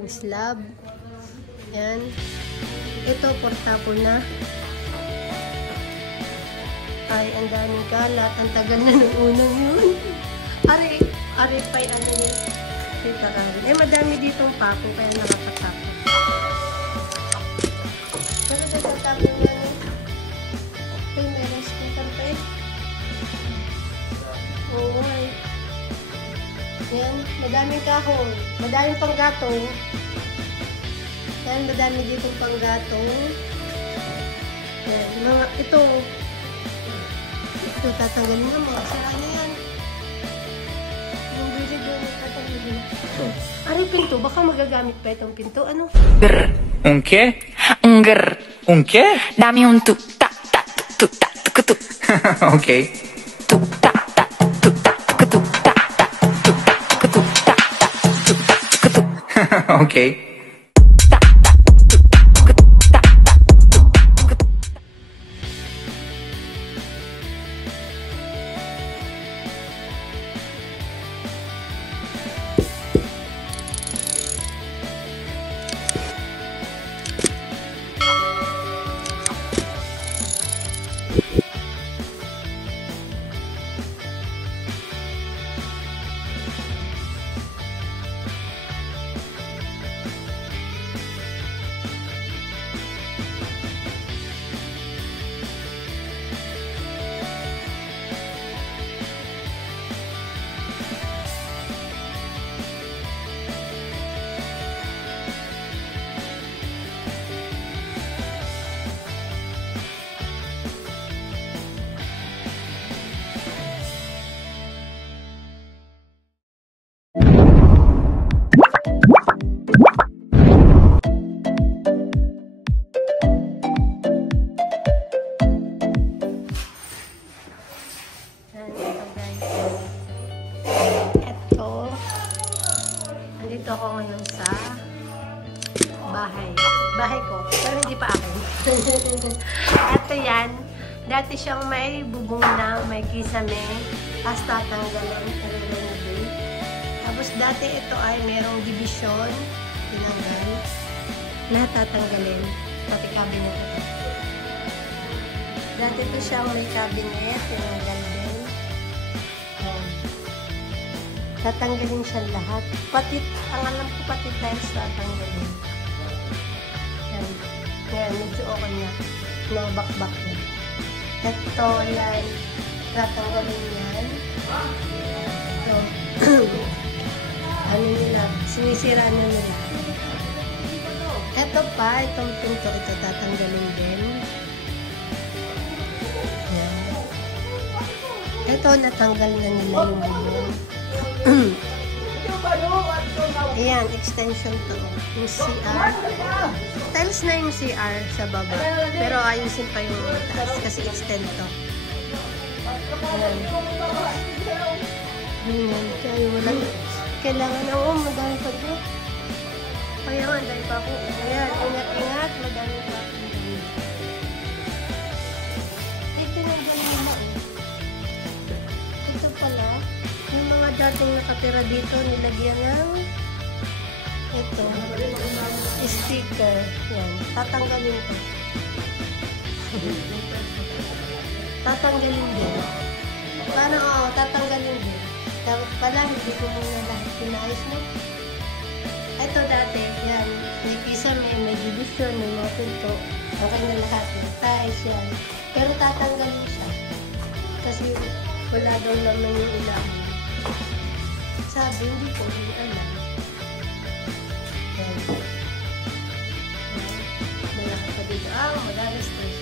ating slab. Yan. Ito, portable na. Ay, ang daming kalat. Ang tagal na ng unang yun. Ari pa'y ano yun. Eh, madami ditong pako, kaya nakakatakot. Pero nagtatapon nga nun. Ay, meron speaker pa eh. Oo, ay. Yan, madaming kahon. Madaming panggatong. Yan, madami ditong panggatong. Yan, mga ito. Ito, tatanggalin na mga saan na yan. Yung bilid doon, tatanggalin na. Aray, pinto. Baka magagamit pa itong pinto. Ano? Grr. Un qué? Un grr. Un qué? Dame un tuk ta ta tuk ta tuk tuk. Okay. Tuk ta ta tuk ta tuk tuk ta ta tuk ta tuk tuk ta ta tuk ta tuk tuk. Okay. Nandito ako ngayon sa bahay ko, pero hindi pa akin. Ito yan, dati siyang may bubong na, may kisame, tapos tatanggalin, i-renovate. Tapos dati ito ay merong division, tinanggal, lahat tatanggalin, pati cabinet ito. Dati ito siyang may cabinet, tinanggal din. Tatanggalin siya lahat. Pati, ang alam ko pati tiles tatanggalin. Yan. Yan, medyo okay na. Nabakbak na. Ito, yan. Tatanggalin yan. Ito. Ano nila? Sinisira na nila. Ito pa, itong pinto, ito tatanggalin din. Yan. Ito, natanggal na nila yung bubong. Ayan, extension to. Yung CR. Tiles na yung CR sa baba. Pero ayusin pa yung taas kasi extend to. Ayan. Ayan. Kaya wala. Kailangan na, madami pa ito. Kaya nga, dahil pa ako. Ayan, ingat-ingat. Madami pa ako. Dating nakatira dito, nilagyan ng ito, sticker. Yan, tatanggalin ko. Tatanggalin din. Parang, tatanggalin din. Tapos pala, hindi ko muna lahat pinayos mo. Ito dati, yan, may kisame, may division, may mga pinto. Okay na lahat. Tiles yan. Pero tatanggalin siya. Kasi wala daw naman yung ilang. Sabi, hindi ko rin alam. Yan. Malaki pa dito. Magagastos.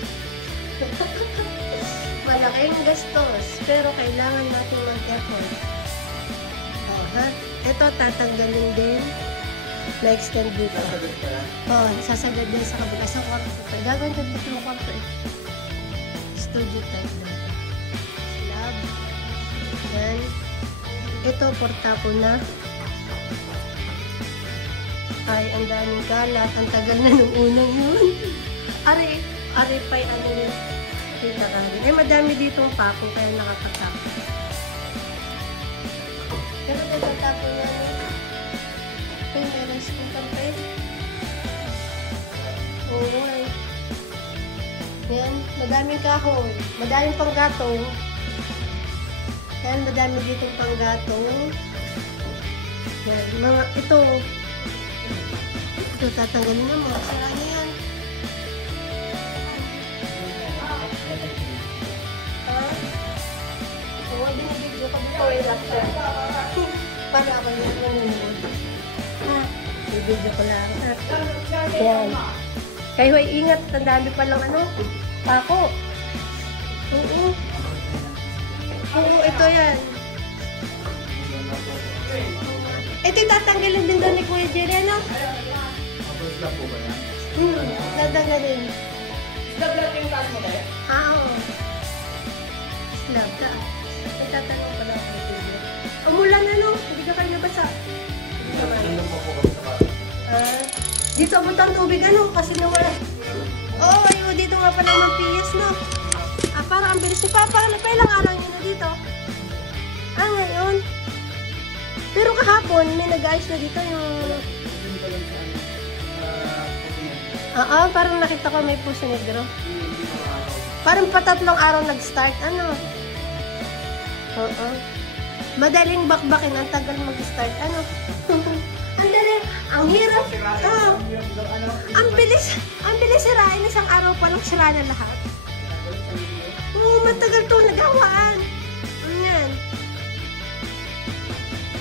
Malaking gastos. Pero kailangan natin mag-effort. Ito, tatanggalin din. Na-extend dito. Sasagad din sa kabila. Sa kwarto. Gagawin ko dito yung kwarto eh. Studio type na. Slab. Yan. Ito, portable na. Ay, ang daming kalat. Ang tagal na nung unang yun. Ari pa'y ano yun. Eh, madami ditong pako, kaya nakakatakot. Pero nagtatapon na yun. Ay, meron speaker pa eh. madaming kahoy, madaming panggatong. Yan, madami ditong panggatong. Yan, mga ito. Ito, tatanggalin na mga sira na yan. Oo, binibidyo ka dito. Sorry, master. Para ako yung manunod. Ha? Bibidyo ko lang. Ha? Yan. Kayo ay ingat. Ang dami palang ano. Pako. Oo. Oo, ito yan. Ito yung tatanggalin din doon ni Kuya Jerry, ano? Slap po ba yan? Tatanggalin. Slab lang yung kaan mo dahil? Oo. Slab ka. May tatanong pala ako kay Kuya Jerry. Umulan na, no? Hindi ka kayo nabasa. Inom po po kami sa bata. Dito abot ang tubig, ano? Kasi nawala. Oo, ayun, dito nga pala mag-PS, no? Parang ang bilis ni Papa. Napailang araw niyo na dito. Ngayon. Pero kahapon, may nag-ayos na dito yung... parang nakita ko may puso negro. Parang patatlong araw nag-start, ano? Oo. Madaling bakbakin, ang tagal mag-start, ano? Ang dali, ang hirap. Ang bilis sirain, isang araw pa lang sira na lahat. Matagal to nagawaan. Yan.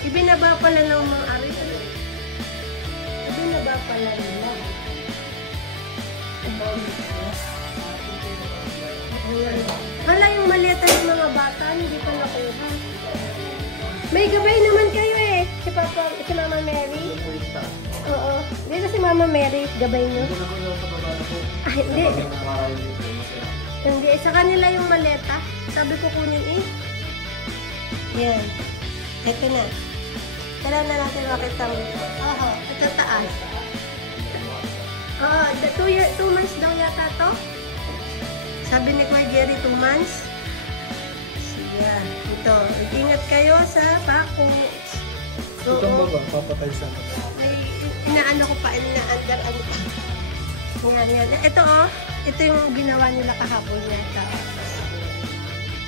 Ibinaba pala ng mga ari. Ibinaba pala nila. Wala yung maleta ng mga bata, hindi pa nakuha. May gabay naman kayo eh. Si Mama Mary. Oo. Dito si Mama Mary, gabay nyo. Hindi. Hindi, sa kanila yung maleta. Sabi ko kunin eh. Yan. Ito na. Kailan na natin makita mo. Oo, ito taas. Oo, 2 months daw yata to. Sabi ni Kuya Jerry, 2 months. Yan. Ito. Ingat kayo sa pako. Itong baba, papatay sa akin. May inaano ko pa, ina-under ano pa. Yan. Ito oh. Ito yung ginawa nila kahapon yata.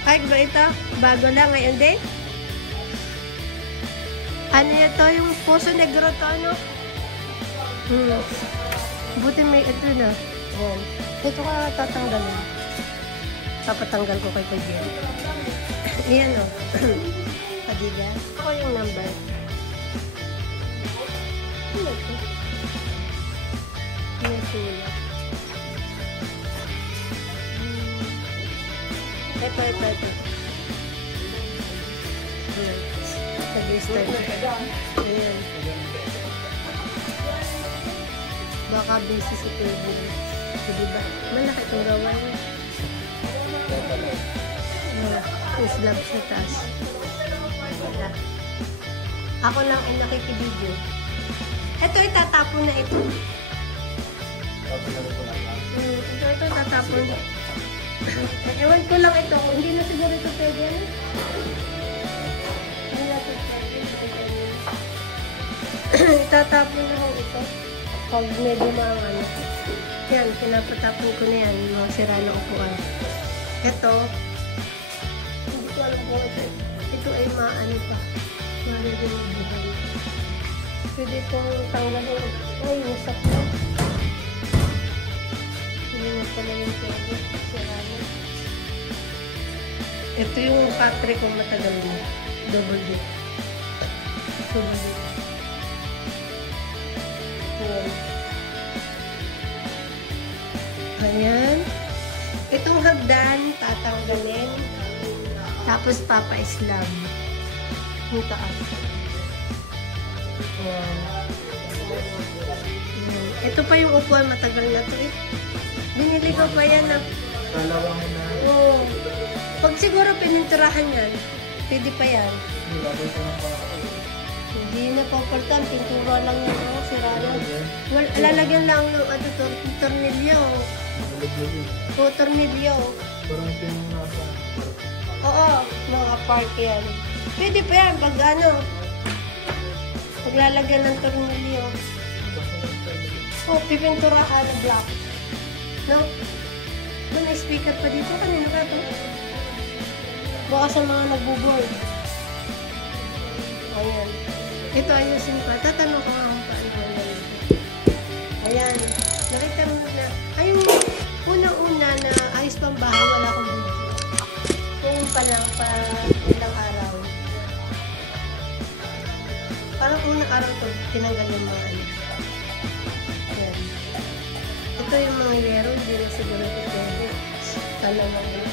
Ay, ba ito? Bago lang ngayon din? Ano ito? Yung puso negro to, ano? Buti may ito na. Yan. Ito ka tatanggalin. Papatanggal ko kay Kuya. Yan o. Padiga. Ako yung number. Ano ito? Yan sulat. Ito. Nag-start. Ayan. Baka busy si Kuya. Diba? Malaki itong gawain. Slab sa taas. Wala. Ako lang ay nakikibidyo. Ito itatapon na ito. Ito itatapon. Ewan ko lang ito. Hindi na siguro ito pwede. Hindi na ito pwede. Itatapon na lang ito. Pag medyo mga ano. Yan, pinapatapon ko na yan. Mga sira na upuan. Ito. Hindi ko alam kung ito. Ito ay maano pa. Mariribuhan. Pwede itong tanggalin. Ay, nasak na. Hindi na pala yung pwede. Sirano. Ito yung patre ko matagal mo. Double D. Ayan. Itong hagdan, tatanggalin. Tapos papa-slab. Yung taas. Ayan. Ito pa yung upuan, matagal na to eh. Binili ko pa yan na. Kalawang na. Oo. Pag siguro pininturahan yan, pwede pa yan. Hindi na papalitan, pintura lang yan. Oh, sira na. Lalagyan lang ng tornilyo. O, tornilyo. Parang ito yung nasa. Oo, mga part yan. Pwede pa yan pag ano. Paglalagyan ng tornilyo. O, pipinturahan black. No? Aba, may speaker pa dito. Kanino ka to? Baka sa mga nagbo-board. Ayan. Ito ayusin pa. Tatanong ko nga kung paano ang ganito. Ayan. Nakita mo na. Ayun, unang-una na ayos pang bahay, wala akong video. Kung pa lang, pa ilang araw. Parang unang araw to, tinanggal yung mga ano. Ayan. Ito yung mga yero, hindi na siguro ito pwede. Tanong lang yun.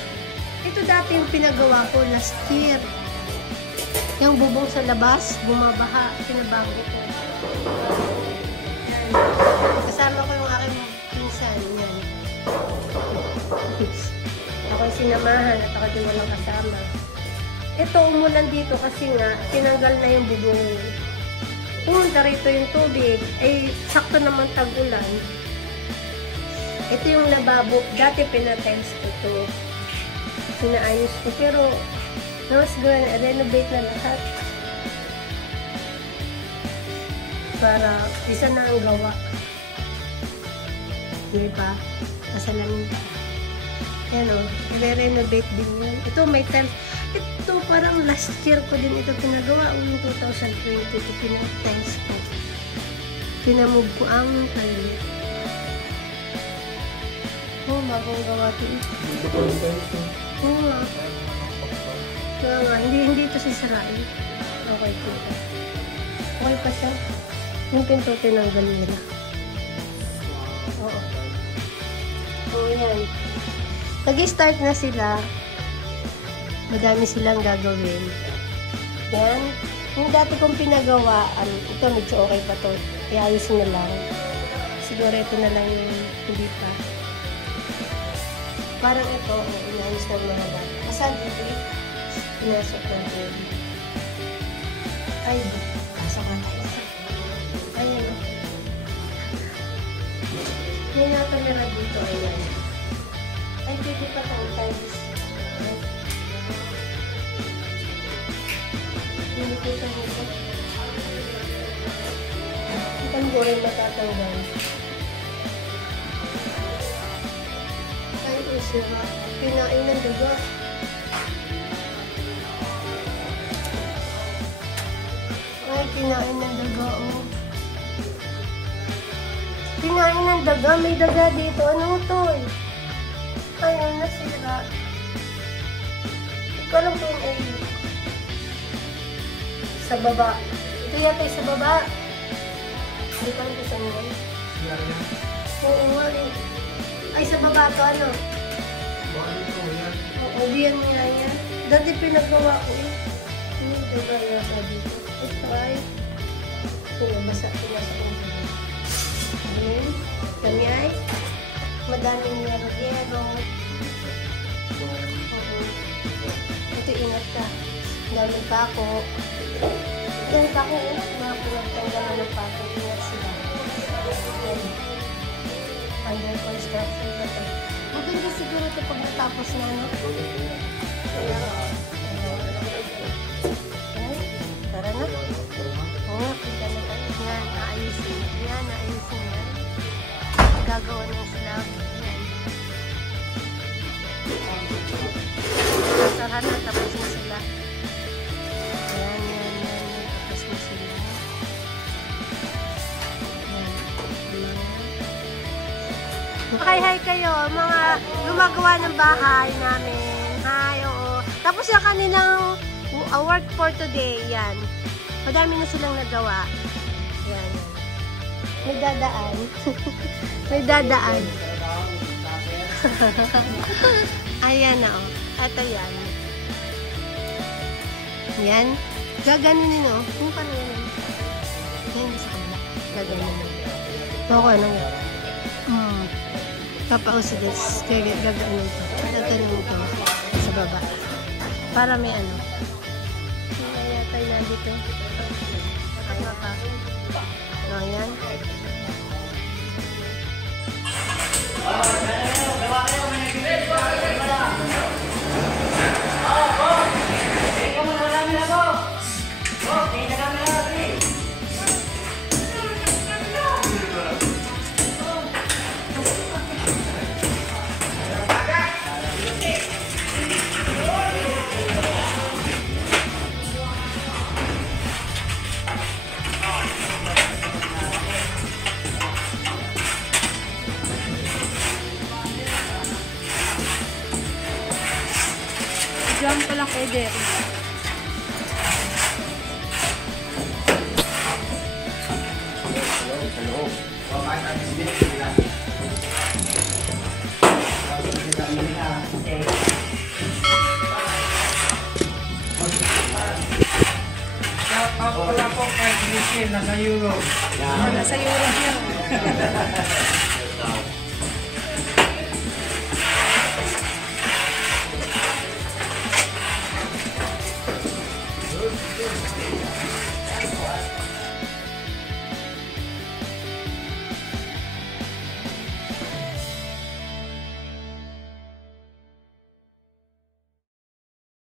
Ito dati yung pinagawa ko last year. Yung bubong sa labas, bumabaha, pinabago ko. Ayan. Kasama ko yung aking pinsan. Yan. Ako yung sinamahan at ako din walang kasama. Ito, umulan dito kasi nga, tinanggal na yung bubong. Pumunta rito yung tubig. Ay, sakto naman tag-ulan. Ito yung lababo. Dati pinatiles ko ito. Pinaayos ko. Pero, namas gawin, renovate na lahat. Para, isa na ang gawa. Hindi pa. Kasalamin pa. Ayan o. I-renovate din yun. Ito, may tiles. Ito, parang last year ko din ito pinagawa. Yung 2020, ito pinatiles ko. Pinamove ko ang toilet. Oh, bagong gawa ito. Oo nga. Kaya nga, hindi ito sisirain. Okay po ito. Okay pa siya. Yung pinto tinanggal nila. Oo. Oo yan. Nag-start na sila. Madami silang gagawin. Yan. Yung dati kong pinagawa, ito medyo okay pa to. Iayusin na lang. Siguro ito na lang yung hindi pa. Parang ito, inayos na mga bata. Masal dito eh. Pinasok na dito. Ay, pasok na tayo. Ayan o. May nakamera dito. Ayan. Ay, pwede pa tayo tiles. Hindi ko ito nito. Ang buhay matatanggal. Ay, usira. Pinain ng dugo. Ay, pinain ng daga, oh. Pinain ng daga. May daga dito. Ano to, eh? Ayun, nasira. Ikaw lang po yung ayun. Sa baba. Ito yata yung sa baba. Hindi ko lang po sa ngayon. Oo nga eh. Ay, sa baba to, ano? Oo, diyan nga yan. Dati pinagawa ko eh. Hindi daga yata dito. Ito ay pinabasa ko. Ayan. Kami ay madaming yero-yero. Ito, ingat ka. Dami pa ako. Dami pa ako. Mga pinagtanggalan ng pato. Ingat sila. Ayan. Under construction na ito. Maganda siguro ito pag natapos na, no? Kaya, tara na. Oo, kita na tayo. Yan, naayusin. Yan, naayusin yan. Gagawa ng slab. Yan. Sarahan na, tapos na sila. Yan. Tapos na sila. Yan. Hi kayo, mga gumagawa ng bahay namin. Hi, oo. Tapos yung kanilang work for today, yan. Madami na silang nagawa. Yan. May dadaan. May dadaan. Ayan na, oh. Ito yan. Yan. Gaganunin, oh. Kung paano yan. Yan, sa kabila. Gaganunin. Okay, ano yan? Papausides. Gaganunin ito. Tatanin ito sa baba. Para may ano. Kaya tayo na dito. Kaya pa. Ayan. Diyan pala kay Derek. Wala po kay Christine, nasa Europe. Nasa Europe yan.